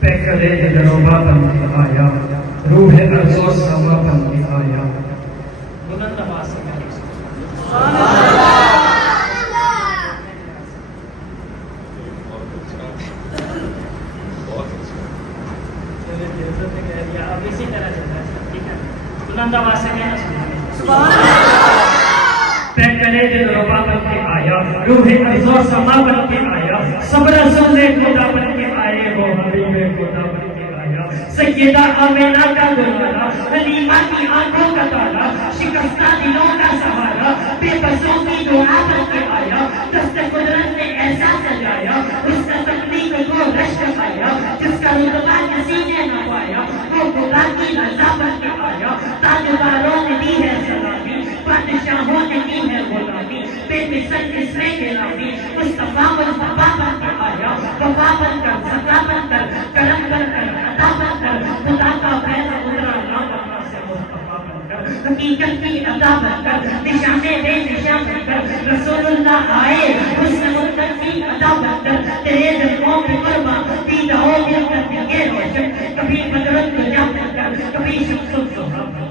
پیکرے دروبہ بن کے آیا، روح ارض و سما بن کے آیا۔ بلند آواز سے کہہ سبحان اللہ۔ اب اسی طرح چلتا ہے، ٹھیک ہے؟ بلند آواز سے کہنا سبحان اللہ۔ پیکرے دروبہ بن کے آیا، روح ارض و سما بن کے آیا، صبر رسول خدا بن کے آئے ہو، حبیب خدا بن کے آیا۔ سیدہ آمینہ کا دلہا، حلیمہ کی آنکھوں کا تالا، شکستہ دلوں کا سہارا، بے بسوں کی دعا بن کے آیا۔ دست قدرت نے ایسا سجایا، اس کا تخلیق کو رشک پایا، جس کا رتبہ کسی نے نہ پایا، وہ خدا کی رضا بن کے آیا۔ تاجداروں نے دی ہے سلامی، بادشاہوں نے کی ہے غلامی، بے مثل اس میں کے نامی، مصطفیٰ مصطفیٰ بن کے آیا۔ وفا بن کر، سزا بن کر، کرم بن کر، عطا بن کر، خدا کا فیض اترا نام اللہ سے مصطفیٰ بن کر، حقیقت کی عطا بن کر، نشانے بے نشان بن کر، رسول اللہ آئے حسن مطلق کی عطا بن کر، تیرے جلووں پہ قرباں دیدہ ہو گیا کر دیئے روشن، کبھی بدرت کو جا بن کر، کبھی شمس الضحیٰ